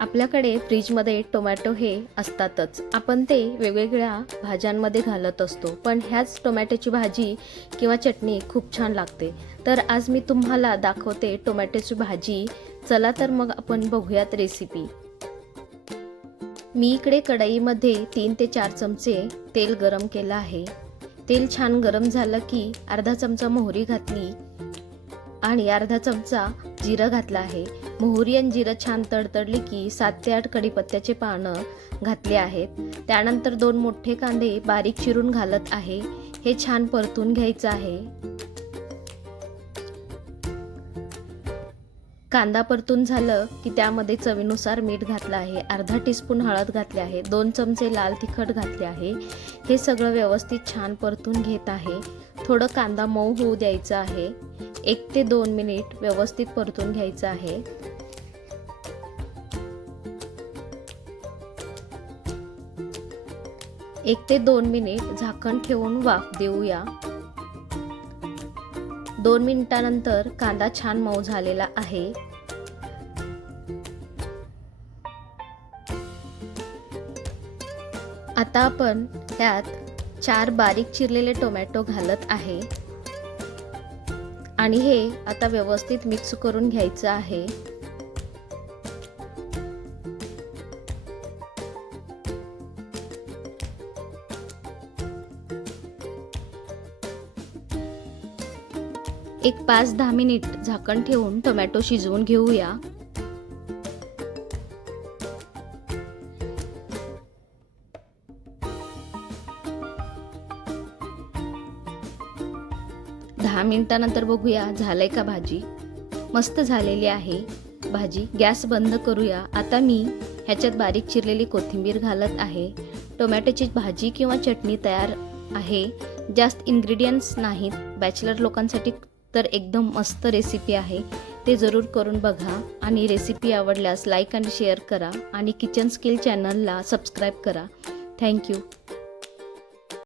आपल्याकडे फ्रीजमध्ये टोमॅटो हे असतातच. आपण ते वेगवेगळ्या भाज्यांमध्ये घालत असतो. पण ह्याच टोमॅटोची भाजी किंवा चटणी खूप छान लागते. तर आज मी तुम्हाला दाखवते टोमॅटोची भाजी. चला तर मग आपण बघूयात रेसिपी मी इकडे कढईमध्ये तीन ते चार चमचे तेल गरम केलं आहे. तेल छान गरम झालं की अर्धा चमचा मोहरी घातली. आणि अर्धा चमचा जिरं घातलं आहे. मोहरी आणि जिरं छान तडतडली की सात ते आठ कडीपत्त्याचे पानं घातले आहेत. त्यानंतर दोन मोठे कांदे बारीक चिरून घालत आहे. हे छान परतून घ्यायचं आहे. कांदा परतून झालं की त्यामध्ये चवीनुसार मीठ घातलं आहे. अर्धा टीस्पून हळद घातली आहे. दोन चमचे लाल तिखट घातले आहे. हे सगळं व्यवस्थित छान परतून घेत आहे. थोडं कांदा मऊ होऊ द्यायचं आहे. एक ते दोन मिनिट व्यवस्थित परतून घ्यायचं आहे. एक ते दोन मिनिट झाकण ठेवून वाफ देऊया. दोन मिनिटानंतर कांदा छान मऊ झालेला आहे. आता आपण त्यात चार बारीक चिरलेले टोमॅटो घालत आहे. आणि हे आता व्यवस्थित मिक्स करून घ्यायचं आहे. एक पाच दहा मिनिट झाकण ठेवून टोमॅटो शिजवून घेऊया. दहा मिनिटानंतर बघूया झालंय का भाजी? मस्त झालेली आहे. भाजी गॅस बंद करूया. आता मी ह्याच्यात बारीक चिरलेली कोथिंबीर घालत आहे. टोमॅटोची भाजी किंवा चटणी तयार आहे. जास्त इन्ग्रेडियंट्स नाहीत. बॅचलर लोकांसाठी तर एकदम मस्त रेसिपी आहे. ते जरूर करून बघा. आणि रेसिपी आवडल्यास लाईक आणि शेअर करा. आणि किचन स्किल चॅनलला सबस्क्राईब करा. Thank you